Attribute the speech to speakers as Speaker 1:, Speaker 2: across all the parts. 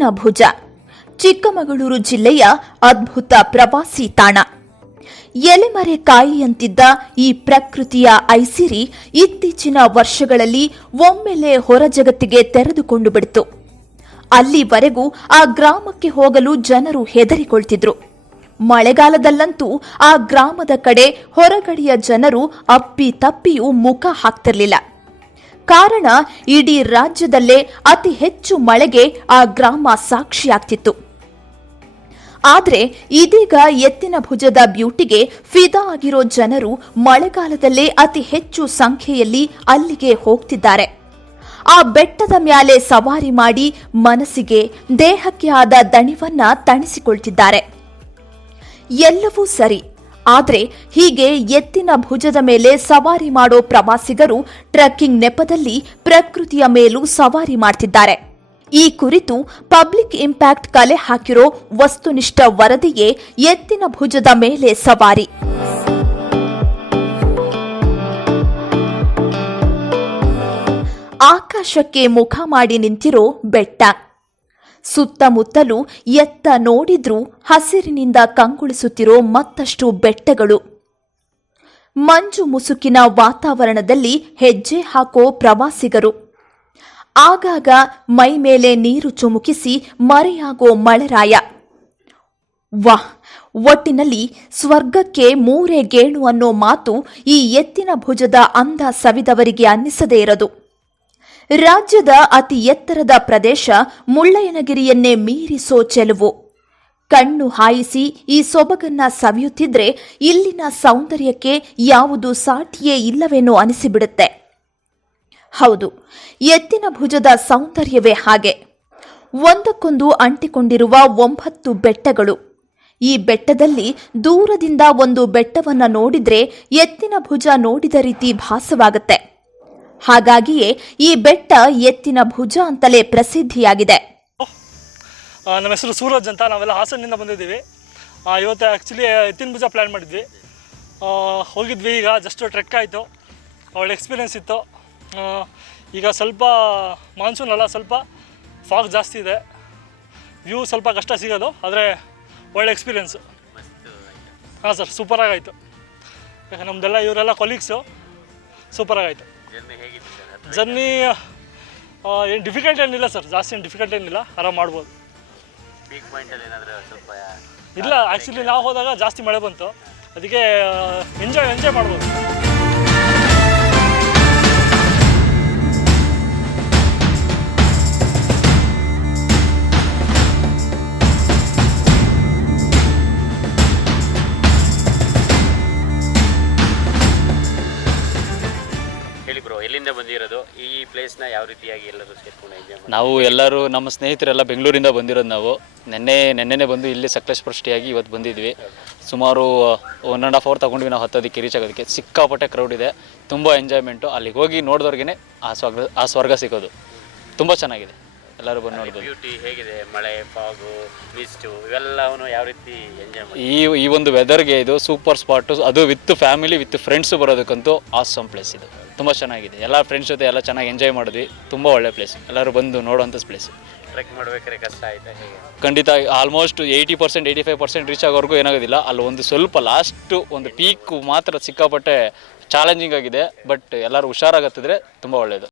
Speaker 1: ಎತ್ತಿನ ಭುಜ, ಚಿಕ್ಕಮಗಳೂರು ಜಿಲ್ಲೆಯ ಅದ್ಭುತ ಪ್ರವಾಸಿ ತಾಣ. ಎಲೆಮರೆ ಕಾಯಿಯಂತಿದ್ದ ಈ ಪ್ರಕೃತಿಯ ಐಸಿರಿ ಇತ್ತೀಚಿನ ವರ್ಷಗಳಲ್ಲಿ ಒಮ್ಮೆಲೆ ಹೊರ ಜಗತ್ತಿಗೆ ತೆರೆದುಕೊಂಡು ಬಿಡಿತು. ಅಲ್ಲಿವರೆಗೂ ಆ ಗ್ರಾಮಕ್ಕೆ ಹೋಗಲು ಜನರು ಹೆದರಿಕೊಳ್ತಿದ್ರು. ಮಳೆಗಾಲದಲ್ಲಂತೂ ಆ ಗ್ರಾಮದ ಕಡೆ ಹೊರಗಡೆಯ ಜನರು ಅಪ್ಪಿ ತಪ್ಪಿಯೂ ಮುಖ ಹಾಕ್ತಿರ್ಲಿಲ್ಲ. ಕಾರಣ ಇಡೀ ರಾಜ್ಯದಲ್ಲೇ ಅತಿ ಹೆಚ್ಚು ಮಳೆಗೆ ಆ ಗ್ರಾಮ ಸಾಕ್ಷಿಯಾಗ್ತಿತ್ತು. ಆದರೆ ಇದೀಗ ಎತ್ತಿನ ಭುಜದ ಬ್ಯೂಟಿಗೆ ಫಿದಾ ಆಗಿರೋ ಜನರು ಮಳೆಗಾಲದಲ್ಲೇ ಅತಿ ಹೆಚ್ಚು ಸಂಖ್ಯೆಯಲ್ಲಿ ಅಲ್ಲಿಗೆ ಹೋಗ್ತಿದ್ದಾರೆ. ಆ ಬೆಟ್ಟದ ಮ್ಯಾಲೆ ಸವಾರಿ ಮಾಡಿ ಮನಸ್ಸಿಗೆ ದೇಹಕ್ಕೆ ಆದ ದಣಿವನ್ನ ತಣಿಸಿಕೊಳ್ತಿದ್ದಾರೆ. ಎಲ್ಲವೂ ಸರಿ. ಆದ್ರೆ ಹೀಗೆ ಎತ್ತಿನ ಭುಜದ ಮೇಲೆ ಸವಾರಿ ಮಾಡೋ ಪ್ರವಾಸಿಗರು ಟ್ರಕ್ಕಿಂಗ್ ನೆಪದಲ್ಲಿ ಪ್ರಕೃತಿಯ ಮೇಲೂ ಸವಾರಿ ಮಾಡ್ತಿದ್ದಾರೆ. ಈ ಕುರಿತು ಪಬ್ಲಿಕ್ ಇಂಪ್ಯಾಕ್ಟ್ ಕಲೆ ಹಾಕಿರೋ ವಸ್ತುನಿಷ್ಠ ವರದಿಯೇ ಎತ್ತಿನ ಭುಜದ ಮೇಲೆ ಸವಾರಿ. ಆಕಾಶಕ್ಕೆ ಮುಖ ಮಾಡಿ ನಿಂತಿರೋ ಬೆಟ್ಟ. ಸುತ್ತಮುತ್ತಲೂ ಎತ್ತ ನೋಡಿದ್ರೂ ಹಸಿರಿನಿಂದ ಕಂಗೊಳಿಸುತ್ತಿರೋ ಮತ್ತಷ್ಟು ಬೆಟ್ಟಗಳು. ಮಂಜು ಮುಸುಕಿನ ವಾತಾವರಣದಲ್ಲಿ ಹೆಜ್ಜೆ ಹಾಕೋ ಪ್ರವಾಸಿಗರು. ಆಗಾಗ ಮೈ ಮೇಲೆ ನೀರು ಚುಮುಕಿಸಿ ಮರೆಯಾಗೋ ಮಳೆರಾಯ. ವಾಹ್, ಒಟ್ಟಿನಲ್ಲಿ ಸ್ವರ್ಗಕ್ಕೆ ಮೂರೇ ಗೇಣು ಅನ್ನೋ ಮಾತು ಈ ಎತ್ತಿನ ಭುಜದ ಅಂದ ಸವಿದವರಿಗೆ ಅನ್ನಿಸದೇ ಇರದು. ರಾಜ್ಯದ ಅತಿ ಎತ್ತರದ ಪ್ರದೇಶ ಮುಳ್ಳಯ್ಯನಗಿರಿಯನ್ನೇ ಮೀರಿಸೋ ಚೆಲುವು. ಕಣ್ಣು ಹಾಯಿಸಿ ಈ ಸೊಬಗನ್ನ ಸವಿಯುತ್ತಿದ್ರೆ ಇಲ್ಲಿನ ಸೌಂದರ್ಯಕ್ಕೆ ಯಾವುದು ಸಾಟಿಯೇ ಇಲ್ಲವೇನೋ ಅನಿಸಿಬಿಡುತ್ತೆ. ಹೌದು, ಎತ್ತಿನ ಭುಜದ ಸೌಂದರ್ಯವೇ ಹಾಗೆ. ಒಂದಕ್ಕೊಂದು ಅಂಟಿಕೊಂಡಿರುವ ಒಂಬತ್ತು ಬೆಟ್ಟಗಳು. ಈ ಬೆಟ್ಟದಲ್ಲಿ ದೂರದಿಂದ ಒಂದು ಬೆಟ್ಟವನ್ನ ನೋಡಿದ್ರೆ ಎತ್ತಿನ ಭುಜ ನೋಡಿದ ರೀತಿ ಭಾಸವಾಗುತ್ತೆ. ಹಾಗಾಗಿಯೇ ಈ ಬೆಟ್ಟ ಎತ್ತಿನ ಭುಜ ಅಂತಲೇ ಪ್ರಸಿದ್ಧಿಯಾಗಿದೆ.
Speaker 2: ನಮ್ಮ ಹೆಸರು ಸೂರಜ್ ಅಂತ ನಾವೆಲ್ಲ ಹಾಸನಿಂದ ಬಂದಿದ್ದೀವಿ. ಇವತ್ತು ಆ್ಯಕ್ಚುಲಿ ಎತ್ತಿನ ಭುಜ ಪ್ಲ್ಯಾನ್ ಮಾಡಿದ್ವಿ. ಹೋಗಿದ್ವಿ ಈಗ ಜಸ್ಟ್ ಟ್ರೆಕ್ ಆಯಿತು. ಒಳ್ಳೆ ಎಕ್ಸ್ಪೀರಿಯೆನ್ಸ್ ಇತ್ತು. ಈಗ ಸ್ವಲ್ಪ ಮಾನ್ಸೂನ್ ಅಲ್ಲ, ಸ್ವಲ್ಪ ಫಾಗ್ ಜಾಸ್ತಿ ಇದೆ. ವ್ಯೂ ಸ್ವಲ್ಪ ಕಷ್ಟ ಸಿಗೋದು, ಆದರೆ ಒಳ್ಳೆ ಎಕ್ಸ್ಪೀರಿಯೆನ್ಸು ಹಾಂ ಸರ್ ಸೂಪರಾಗಾಯಿತು ಯಾಕೆ ನಮ್ಮದೆಲ್ಲ ಇವರೆಲ್ಲ ಕೊಲೀಗ್ಸು ಸೂಪರಾಗಾಯಿತು
Speaker 3: ಜರ್ನಿ ಹೇಗಿತ್ತು ಸರ್?
Speaker 2: ಜರ್ನಿ ಏನು ಡಿಫಿಕಲ್ಟ್ ಏನಿಲ್ಲ ಸರ್. ಜಾಸ್ತಿ ಏನು ಡಿಫಿಕಲ್ಟ್ ಏನಿಲ್ಲ. ಆರಾಮ್ ಮಾಡ್ಬೋದು.
Speaker 3: ಪೀಕ್ ಪಾಯಿಂಟಲ್ಲಿ ಏನಾದರೂ ಸ್ವಲ್ಪ
Speaker 2: ಇಲ್ಲ ಆ್ಯಕ್ಚುಲಿ ನಾವು ಹೋದಾಗ ಜಾಸ್ತಿ ಮಳೆ ಬಂತು. ಅದಕ್ಕೆ ಎಂಜಾಯ್ ಎಂಜಾಯ್ ಮಾಡ್ಬೋದು.
Speaker 3: ಬಂದಿರೋದು ಈ ಪ್ಲೇಸ್ನ ಯಾವ ರೀತಿಯಾಗಿ ಎಲ್ಲರೂ ಸೇರ್ಕೊಂಡು ಎಂಜಾಯ್ ಮಾಡಿ
Speaker 4: ನಾವು ಎಲ್ಲರೂ ನಮ್ಮ ಸ್ನೇಹಿತರೆಲ್ಲ ಬೆಂಗಳೂರಿಂದ ಬಂದಿರೋದು ನಾವು. ನೆನ್ನೆ ನೆನ್ನೆನೇ ಬಂದು ಇಲ್ಲಿ ಸಕಲೇಶ್ಪುರ ಸ್ಟೇ ಆಗಿ ಇವತ್ತು ಬಂದಿದ್ವಿ. ಸುಮಾರು ಒನ್ ಆ್ಯಂಡ್ ಹಾಫ್ ಅವರ್ ತೊಗೊಂಡ್ವಿ ನಾವು ಹತ್ತೋದಕ್ಕೆ ರೀಚ್ ಆಗೋದಕ್ಕೆ. ಸಿಕ್ಕಾಪಟ್ಟೆ ಕ್ರೌಡ್ ಇದೆ. ತುಂಬ ಎಂಜಾಯ್ಮೆಂಟು ಅಲ್ಲಿಗೆ ಹೋಗಿ ನೋಡಿದವ್ರಿಗೆ ಆ ಸ್ವರ್ಗ ಆ ಸ್ವರ್ಗ ಸಿಗೋದು. ತುಂಬ ಚೆನ್ನಾಗಿದೆ. ಎಲ್ಲರೂ ಬಂದು ನೋಡ್ಬೋದು.
Speaker 3: ಬ್ಯೂಟಿ ಹೇಗಿದೆ? ಮಳೆ ಫಾಗು ಮಿಸ್ಟು ಇವೆಲ್ಲವನ್ನು ಯಾವ ರೀತಿ ಎಂಜಾಯ್ ಮಾಡಿ
Speaker 4: ಈ ಈ ಒಂದು ವೆದರ್ಗೆ ಇದು ಸೂಪರ್ ಸ್ಪಾಟು ಅದು ವಿತ್ ಫ್ಯಾಮಿಲಿ ವಿತ್ ಫ್ರೆಂಡ್ಸು ಬರೋದಕ್ಕಂತೂ ಆಸಮ್ ಪ್ಲೇಸ್ ಇದು. ತುಂಬ ಚೆನ್ನಾಗಿದೆ. ಎಲ್ಲ ಫ್ರೆಂಡ್ಸ್ ಜೊತೆ ಎಲ್ಲ ಚೆನ್ನಾಗಿ ಎಂಜಾಯ್ ಮಾಡಿದ್ವಿ. ತುಂಬ ಒಳ್ಳೆ ಪ್ಲೇಸ್ ಎಲ್ಲರೂ ಬಂದು ನೋಡುವಂಥ ಪ್ಲೇಸ್
Speaker 3: ಟ್ರೆಕ್ ಮಾಡ್ಬೇಕಾದ್ರೆ ಕಷ್ಟ ಆಯ್ತಾ ಹೇಗೆ?
Speaker 4: ಖಂಡಿತ almost eighty percent eighty five percent reach ಆಗೋವರೆಗೂ ಏನಾಗೋದಿಲ್ಲ. ಅಲ್ಲಿ ಒಂದು ಸ್ವಲ್ಪ ಲಾಸ್ಟು ಒಂದು ಪೀಕು ಮಾತ್ರ ಸಿಕ್ಕಾಪಟ್ಟೆ ಚಾಲೆಂಜಿಂಗ್ ಆಗಿದೆ. ಬಟ್ ಎಲ್ಲರೂ ಹುಷಾರಾಗತ್ತಿದ್ರೆ ತುಂಬ ಒಳ್ಳೆಯದು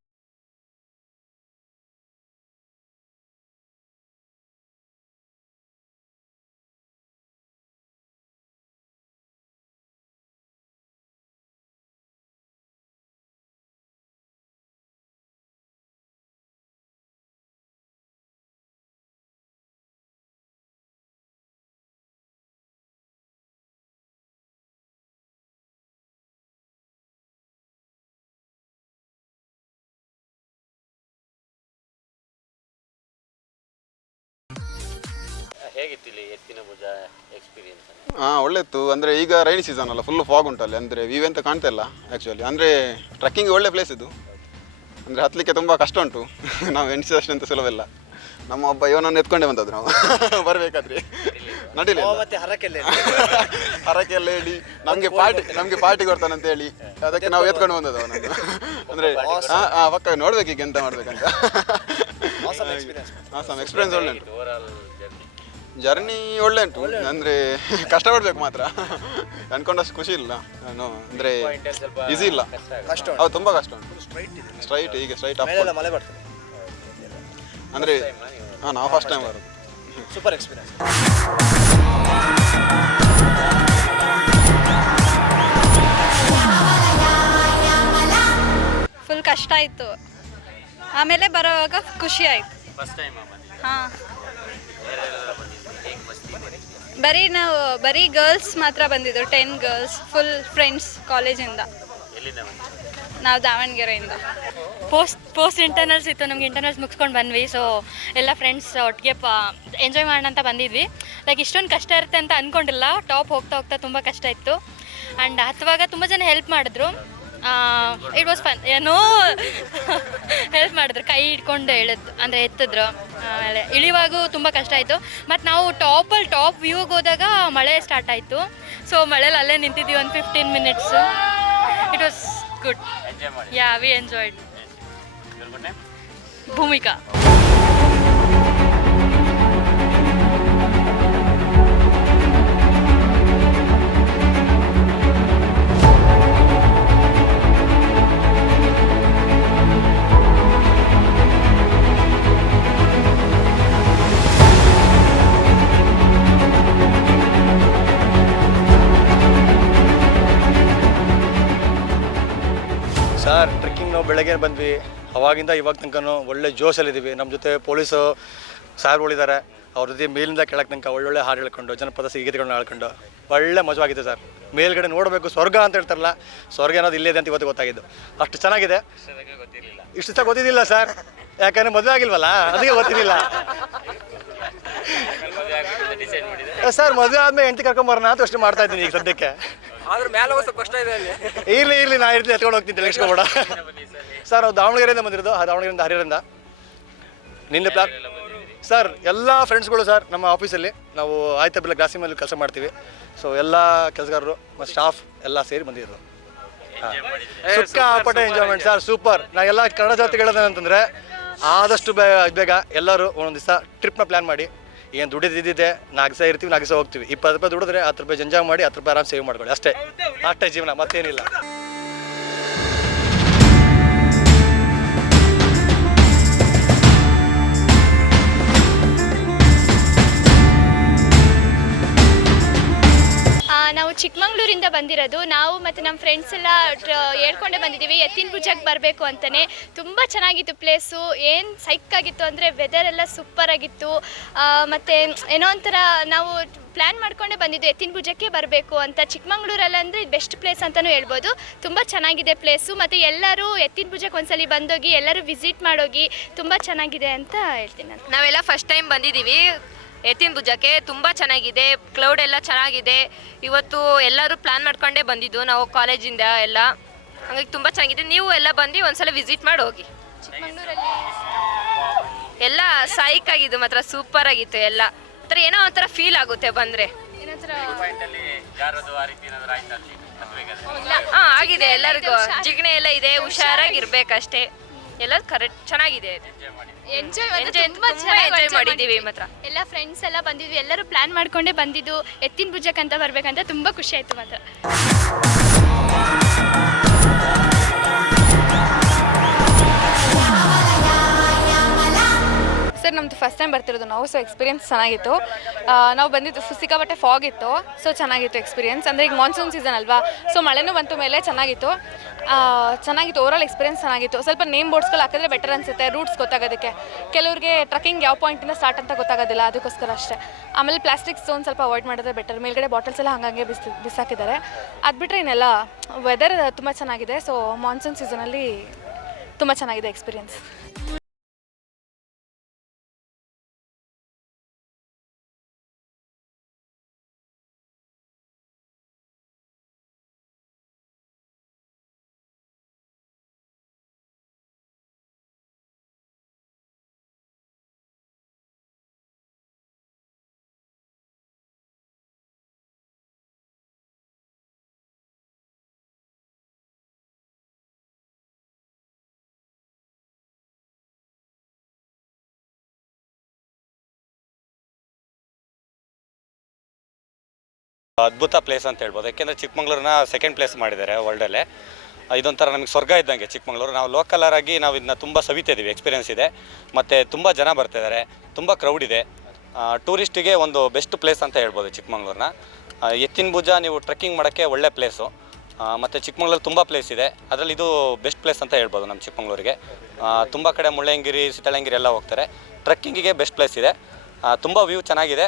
Speaker 3: ಹೇಗಿತ್ತು ಇಲ್ಲಿ ಎತ್ತಿನ ಭುಜ ಎಕ್ಸ್ಪೀರಿಯನ್ಸ್
Speaker 5: ಹಾಂ ಒಳ್ಳೆತ್ತು. ಅಂದರೆ ಈಗ ರೈನ್ ಸೀಸನ್ ಅಲ್ಲ ಫುಲ್ ಫಾಗ್ ಉಂಟಲ್ಲಿ. ಅಂದರೆ ವ್ಯೂ ಅಂತ ಕಾಣ್ತಾ ಇಲ್ಲ ಆ್ಯಕ್ಚುಲಿ ಅಂದರೆ ಟ್ರಕ್ಕಿಂಗ್ ಒಳ್ಳೆ ಪ್ಲೇಸ್ ಇದು. ಅಂದರೆ ಹತ್ತಲಿಕ್ಕೆ ತುಂಬ ಕಷ್ಟ ಉಂಟು. ನಾವು ಎಣಿಸಿದಷ್ಟಂತ ಸುಲಭ ನಮ್ಮ ಒಬ್ಬ ಇವನನ್ನು ಎತ್ಕೊಂಡೇ ಬಂದದ್ದು ನಾವು. ಬರಬೇಕಾದ್ರೆ. ನಡಿಲಿಲ್ಲ. ಹರಕೆ ಎಲ್ಲ ಹೇಳಿ ನಮಗೆ ಪಾರ್ಟಿ ನಮಗೆ ಪಾರ್ಟಿ ಕೊಡ್ತಾನಂತ ಹೇಳಿ ಅದಕ್ಕೆ ನಾವು ಎತ್ಕೊಂಡು ಬಂದದ್ದು ಅವನನ್ನು. ಅಂದರೆ ಹಾಂ ಹಾಂ ಪಕ್ಕ ನೋಡ್ಬೇಕು ಈಗ ಎಂತ ಮಾಡ್ಬೇಕಂತ. ಎಕ್ಸ್ಪೀರಿಯನ್ಸ್ ಒಳ್ಳೆ ಉಂಟು.
Speaker 3: ಜರ್ನಿ
Speaker 5: ಒಳ್ಳೆ ಉಂಟು. ಅಂದರೆ ಕಷ್ಟಪಡಬೇಕು ಮಾತ್ರ. ಅನ್ಕೊಂಡಷ್ಟು ಖುಷಿ ಇಲ್ಲ. ನಾನು ಅಂದರೆ ಈಸಿ ಇಲ್ಲ.
Speaker 6: ಕಷ್ಟ ಉಂಟು.
Speaker 5: ಹೌದು ತುಂಬ ಕಷ್ಟ ಉಂಟು.
Speaker 6: ಸ್ಟ್ರೈಟ್ ಇದೆ.
Speaker 5: ಸ್ಟ್ರೈಟ್ ಹೀಗೆ ಸ್ಟ್ರೈಟ್ ಅಪ್
Speaker 6: ಮೇಲೆಲ್ಲ ಮಳೆ ಬರ್ತದೆ.
Speaker 5: ಅಂದರೆ ಹಾಂ ನಾವು ಫಸ್ಟ್ ಟೈಮ್ ಬರೋದು.
Speaker 6: ಸೂಪರ್ ಎಕ್ಸ್ಪೀರಿಯನ್ಸ್
Speaker 7: ಫುಲ್ ಕಷ್ಟ ಆಯಿತು. ಆಮೇಲೆ ಬರೋವಾಗ ಖುಷಿ ಆಯ್ತು.
Speaker 3: ಫಸ್ಟ್ ಟೈಮ್ ಬಂದಿದ್ದು
Speaker 7: ಹಾಂ. ಬರೀ ನಾವು ಬರೀ ಗರ್ಲ್ಸ್ ಮಾತ್ರ ಬಂದಿದ್ದು ಟೆನ್ ಗರ್ಲ್ಸ್ ಫುಲ್ ಫ್ರೆಂಡ್ಸ್ ಕಾಲೇಜಿಂದ ನಾವು ದಾವಣಗೆರೆಯಿಂದ.
Speaker 8: ಪೋಸ್ಟ್ ಪೋಸ್ಟ್ ಇಂಟರ್ನಲ್ಸ್ ಇತ್ತು ನಮ್ಗೆ ಇಂಟರ್ನಲ್ಸ್ ಮುಗಿಸ್ಕೊಂಡು ಬಂದ್ವಿ ಸೊ ಎಲ್ಲ ಫ್ರೆಂಡ್ಸ್ ಒಟ್ಟಿಗೆ ಪ ಎಂಜಾಯ್ ಮಾಡೋಣ ಅಂತ ಬಂದಿದ್ವಿ. ಲೈಕ್ ಇಷ್ಟೊಂದು ಕಷ್ಟ ಇರುತ್ತೆ ಅಂತ ಅಂದ್ಕೊಂಡಿಲ್ಲ ಟಾಪ್ ಹೋಗ್ತಾ ಹೋಗ್ತಾ ತುಂಬ ಕಷ್ಟ ಇತ್ತು. ಆ್ಯಂಡ್ ಹತ್ತುವಾಗ ತುಂಬ ಜನ ಹೆಲ್ಪ್ ಮಾಡಿದ್ರು. ಇಟ್ ವಾಸ್ ಫನ್ ಏನೋ ಹೆಲ್ಪ್ ಮಾಡಿದ್ರು. ಕೈ ಹಿಡ್ಕೊಂಡು ಎಳೆದು ಅಂದರೆ ಎತ್ತಿದ್ರು. ಆಮೇಲೆ ಇಳಿವಾಗೂ ತುಂಬ ಕಷ್ಟ ಆಯಿತು. ಮತ್ತು ನಾವು ಟಾಪಲ್ಲಿ ಟಾಪ್ ವ್ಯೂಗೆ ಹೋದಾಗ ಮಳೆ ಸ್ಟಾರ್ಟ್ ಆಯಿತು. ಸೊ ಮಳೇಲಿ ಅಲ್ಲೇ ನಿಂತಿದ್ದೀವಿ ಒಂದು fifteen minutes it was good ya we enjoyed Bhoomika.
Speaker 6: Sir trekking ನಾವು ಬೆಳಗ್ಗೆ ಬಂದ್ವಿ. ಅವಾಗಿಂದ ಇವಾಗ ತನಕ ಒಳ್ಳೆ ಜೋಶಲ್ಲಿದ್ದೀವಿ ನಮ್ಮ ಜೊತೆ ಪೊಲೀಸು ಸಾರ್ಗಳಿದ್ದಾರೆ ಅವ್ರ ಜೊತೆ ಮೇಲಿಂದ ಕೆಳಕ್ಕೆ ತನಕ ಒಳ್ಳೊಳ್ಳೆ ಹಾಡು ಹೇಳ್ಕೊಂಡು ಜನಪದ ಗೀತೆಗಳನ್ನ ಹೇಳ್ಕೊಂಡು ಒಳ್ಳೆ ಮಜವಾಗಿದೆ ಸರ್ ಮೇಲ್ಗಡೆ ನೋಡಬೇಕು ಸ್ವರ್ಗ ಅಂತ ಹೇಳ್ತಾರಲ್ಲ ಸ್ವರ್ಗ ಅನ್ನೋದು ಇದೆ ಅಂತ ಇವತ್ತು ಗೊತ್ತಾಗಿದ್ದು. ಅಷ್ಟು ಚೆನ್ನಾಗಿದೆ. ಇಷ್ಟು ಸಹ ಗೊತ್ತಿದ್ದಿಲ್ಲ ಸರ್ ಯಾಕಂದ್ರೆ ಮದುವೆ ಆಗಿಲ್ವಲ್ಲ ಅದಕ್ಕೆ ಗೊತ್ತಿರಲಿಲ್ಲ ಸರ್ ಮದುವೆ ಆದ್ಮೇಲೆ ಹೆಂಡತಿ ಕರ್ಕೊಂಬರೋಣ ಅಂತ ಅಷ್ಟು ಮಾಡ್ತಾ ಇದ್ದೀನಿ ಈಗ ಸದ್ಯಕ್ಕೆ.
Speaker 9: ಆದ್ರೆ ಮೇಲೆ ಹೋಗೋ ಸ್ವಲ್ಪ ಕಷ್ಟ ಇದೆ ಅಲ್ಲಿ.
Speaker 6: ಇರ್ಲಿ ಇರ್ಲಿ ನಾ ಇರ್ಲಿ ಎತ್ಕೊಂಡು ಹೋಗ್ತೀನಿ ತಿಳಿಸ್ಕೊಬೇಡ. ಸರ್ ನಾವು ದಾವಣಗೆರೆಯಿಂದ ಬಂದಿರೋದು ಆ ದಾವಣಗೆರೆಯಿಂದ ಹರಿಹರಿಂದ. ನಿನ್ನೆ ಪ್ಲಾನ್ ಸರ್ ಎಲ್ಲ ಫ್ರೆಂಡ್ಸ್ಗಳು ಸರ್ ನಮ್ಮ ಆಫೀಸಲ್ಲಿ ನಾವು ಆಯ್ತಬ್ಬಿಲ್ಲ ಗ್ಲಾಸಿ ಮೇಲೆ ಕೆಲಸ ಮಾಡ್ತೀವಿ. ಸೊ ಎಲ್ಲ ಕೆಲಸಗಾರರು ಮತ್ತು ಸ್ಟಾಫ್ ಎಲ್ಲ ಸೇರಿ ಬಂದಿದ್ರು ಸಿಕ್ಕಾಪಟ್ಟೆ ಎಂಜಾಯ್ಮೆಂಟ್ ಸರ್ ಸೂಪರ್. ನಾ ಎಲ್ಲ ಕನ್ನಡ ಜಾತಿ ಹೇಳೋದೇನಂತಂದರೆ ಆದಷ್ಟು ಬೇ ಬೇಗ ಎಲ್ಲರೂ ಒಂದೊಂದು ದಿವಸ ಟ್ರಿಪ್ನ ಪ್ಲ್ಯಾನ್ ಮಾಡಿ. ಏನು ದುಡಿದಿದ್ದಿದೆ ದಿವಸ ಇರ್ತೀವಿ ದಿವಸ ಹೋಗ್ತೀವಿ. ಇಪ್ಪತ್ತು ರೂಪಾಯಿ ದುಡಿದ್ರೆ ಹತ್ತು ರೂಪಾಯಿ ಜಂಜಾ ಮಾಡಿ, ಹತ್ತು ರೂಪಾಯಿ ಆರಾಮ್ ಸೇವ್ ಮಾಡ್ಕೊಳ್ಳಿ, ಅಷ್ಟೇ. ಅಷ್ಟೇ ಜೀವನ, ಮತ್ತೇನಿಲ್ಲ.
Speaker 10: ನಾವು ಚಿಕ್ಕಮಂಗ್ಳೂರಿಂದ ಬಂದಿರೋದು. ನಾವು ಮತ್ತು ನಮ್ಮ ಫ್ರೆಂಡ್ಸ್ ಎಲ್ಲ ಹೇಳ್ಕೊಂಡೆ ಬಂದಿದ್ದೀವಿ. ಎತ್ತಿನ ಭುಜಕ್ಕೆ ಬರಬೇಕು ಅಂತಲೇ ತುಂಬ ಚೆನ್ನಾಗಿತ್ತು ಪ್ಲೇಸು ಏನು ಸೈಕಾಗಿತ್ತು ಅಂದರೆ ಸೂಪರ್ ಆಗಿತ್ತು. ಮತ್ತು ಏನೋ ಒಂಥರ ನಾವು ಪ್ಲ್ಯಾನ್ ಮಾಡ್ಕೊಂಡೇ ಬಂದಿದ್ದು ಎತ್ತಿನ ಭುಜಕ್ಕೆ ಬರಬೇಕು ಅಂತ. ಚಿಕ್ಕಮಂಗ್ಳೂರಲ್ಲಿ ಅಂದರೆ ಬೆಸ್ಟ್ ಪ್ಲೇಸ್ ಅಂತಲೂ ಹೇಳ್ಬೋದು. ತುಂಬ ಚೆನ್ನಾಗಿದೆ ಪ್ಲೇಸು ಮತ್ತು ಎಲ್ಲರೂ ಎತ್ತಿನ ಭುಜಕ್ಕೆ ಒಂದ್ಸಲಿ ಬಂದೋಗಿ ಎಲ್ಲರೂ ವಿಸಿಟ್ ಮಾಡೋಗಿ ತುಂಬ ಚೆನ್ನಾಗಿದೆ ಅಂತ ಹೇಳ್ತೀನಿ
Speaker 11: ನಾವೆಲ್ಲ ಫಸ್ಟ್ ಟೈಮ್ ಬಂದಿದ್ದೀವಿ. ಎತ್ತಿನ ಭುಜಕ್ಕೆ ತುಂಬ ಚೆನ್ನಾಗಿದೆ ಕ್ಲೌಡ್ ಎಲ್ಲ ಚೆನ್ನಾಗಿದೆ. ಇವತ್ತು ಎಲ್ಲರೂ ಪ್ಲ್ಯಾನ್ ಮಾಡ್ಕೊಂಡೇ ಬಂದಿದ್ದು ನಾವು ಕಾಲೇಜಿಂದ ಎಲ್ಲ. ಹಾಗಾಗಿ ತುಂಬ ಚೆನ್ನಾಗಿದೆ. ನೀವು ಎಲ್ಲ ಬಂದು ಒಂದ್ಸಲ ವಿಸಿಟ್ ಮಾಡಿ ಹೋಗಿ.
Speaker 10: ಚಿಕ್ಕಮಂಗ್ಳೂರಲ್ಲಿ
Speaker 11: ಎಲ್ಲ ಸೈಕ್ ಆಗಿದ್ದು ಮಾತ್ರ ಸೂಪರ್ ಆಗಿತ್ತು ಎಲ್ಲ. ಒಂಥರ ಏನೋ ಒಂಥರ ಫೀಲ್ ಆಗುತ್ತೆ ಬಂದರೆ. ಹಾಂ ಆಗಿದೆ. ಎಲ್ಲರಿಗೂ ಜಿಗಣೆ ಎಲ್ಲ ಇದೆ ಹುಷಾರಾಗಿರ್ಬೇಕಷ್ಟೇ. ಎಲ್ಲ ಕರೆಕ್ಟ್ ಚೆನ್ನಾಗಿದೆ
Speaker 10: ಎಂಜಾಯ್
Speaker 11: Enjoy ತುಂಬಾ ಎಂಜಾಯ್ ಮಾಡಿದ್ದೀವಿ ಮಾತ್ರ.
Speaker 10: ಎಲ್ಲ ಫ್ರೆಂಡ್ಸ್ ಎಲ್ಲ ಬಂದಿದ್ವಿ. ಎಲ್ಲರೂ ಪ್ಲಾನ್ ಮಾಡ್ಕೊಂಡೇ ಬಂದಿದ್ದು. ಎತ್ತಿನ ಭುಜಕ್ಕಂತ ಅಂತ ಬರ್ಬೇಕಂತ ತುಂಬಾ ಖುಷಿ ಆಯ್ತು ಮಾತ್ರ.
Speaker 7: ನಮ್ಮದು ಫಸ್ಟ್ ಟೈಮ್ ಬರ್ತಿರೋದು ನಾವು ಸೊ ಎಕ್ಸ್ಪೀರಿಯನ್ಸ್ ಚೆನ್ನಾಗಿತ್ತು. ನಾವು ಬಂದಿದ್ದು ಸಿಕ್ಕಾಪಟ್ಟೆ ಫಾಗ್ ಇತ್ತು ಸೊ ಚೆನ್ನಾಗಿತ್ತು ಎಕ್ಸ್ಪೀರಿಯನ್ಸ್ ಅಂದರೆ ಈಗ ಮಾನ್ಸೂನ್ ಸೀಸನ್ ಅಲ್ವಾ ಸೊ ಮಳೆನೂ ಬಂತು ಮೇಲೆ ಚೆನ್ನಾಗಿತ್ತು. ಚೆನ್ನಾಗಿತ್ತು ಓವರಾಲ್ ಎಕ್ಸ್ಪೀರಿಯನ್ಸ್ ಚೆನ್ನಾಗಿತ್ತು. ಸ್ವಲ್ಪ ನೇಮ್ ಬೋರ್ಡ್ಸ್ಗಳು ಹಾಕಿದ್ರೆ ಬೆಟರ್ ಅನಿಸುತ್ತೆ ರೂಟ್ಸ್ ಗೊತ್ತಾಗೋದಕ್ಕೆ. ಕೆಲವ್ರಿಗೆ ಟ್ರಕ್ಕಿಂಗ್ ಯಾವ ಪಾಯಿಂಟಿಂದ ಸ್ಟಾರ್ಟ್ ಅಂತ ಗೊತ್ತಾಗೋದಿಲ್ಲ, ಅದಕ್ಕೋಸ್ಕರ ಅಷ್ಟೇ. ಆಮೇಲೆ ಪ್ಲಾಸ್ಟಿಕ್ ಸ್ಟೋನ್ ಸ್ವಲ್ಪ ಅವಾಯ್ಡ್ ಮಾಡಿದ್ರೆ ಬೆಟರ್ ಮೇಲ್ಗಡೆ ಬಾಟಲ್ಸ್ ಎಲ್ಲ ಹಂಗಂಗೆ ಬಿಸ್, ಬಿಸಾಕಿದ್ದಾರೆ. ಅದು ಬಿಟ್ಟರೆ ಇನ್ನೆಲ್ಲ ವೆದರ್ ತುಂಬ ಚೆನ್ನಾಗಿದೆ ಸೊ ಮಾನ್ಸೂನ್ ಸೀಸನಲ್ಲಿ ತುಂಬ ಚೆನ್ನಾಗಿದೆ ಎಕ್ಸ್ಪೀರಿಯನ್ಸ್
Speaker 12: ಅದ್ಭುತ ಪ್ಲೇಸ್ ಅಂತ ಹೇಳ್ಬೋದು. ಯಾಕೆಂದರೆ ಚಿಕ್ಕಮಂಗ್ಳೂರನ್ನ ಸೆಕೆಂಡ್ ಪ್ಲೇಸ್ ಮಾಡಿದ್ದಾರೆ ವರ್ಲ್ಡಲ್ಲೇ ಇದೊಂಥರ ನಮಗೆ ಸ್ವರ್ಗ ಇದ್ದಂಗೆ ಚಿಕ್ಕಮಂಗ್ಳೂರು. ನಾವು ಲೋಕಲರಾಗಿ ನಾವು ಇದನ್ನ ತುಂಬ ಸವಿತಿದ್ದೀವಿ ಎಕ್ಸ್ಪೀರಿಯನ್ಸ್ ಇದೆ. ಮತ್ತು ತುಂಬ ಜನ ಬರ್ತಿದ್ದಾರೆ, ತುಂಬ ಕ್ರೌಡ್ ಇದೆ. ಟೂರಿಸ್ಟಿಗೆ ಒಂದು ಬೆಸ್ಟ್ ಪ್ಲೇಸ್ ಅಂತ ಹೇಳ್ಬೋದು ಚಿಕ್ಕಮಂಗ್ಳೂರನ್ನ ಎತ್ತಿನ ಭುಜ ನೀವು ಟ್ರೆಕ್ಕಿಂಗ್ ಮಾಡೋಕ್ಕೆ ಒಳ್ಳೆ ಪ್ಲೇಸು ಮತ್ತು ಚಿಕ್ಕಮಂಗ್ಳೂರು ತುಂಬ ಪ್ಲೇಸ್ ಇದೆ. ಅದರಲ್ಲಿ ಇದು ಬೆಸ್ಟ್ ಪ್ಲೇಸ್ ಅಂತ ಹೇಳ್ಬೋದು ನಮ್ಮ ಚಿಕ್ಕಮಂಗ್ಳೂರಿಗೆ. ತುಂಬ ಕಡೆ ಮುಳ್ಳಯ್ಯನಗಿರಿ, ಸಿತಳಂಗಿರಿ ಎಲ್ಲ ಹೋಗ್ತಾರೆ. ಟ್ರೆಕ್ಕಿಂಗಿಗೆ ಬೆಸ್ಟ್ ಪ್ಲೇಸ್ ಇದೆ. ತುಂಬ ವ್ಯೂ ಚೆನ್ನಾಗಿದೆ.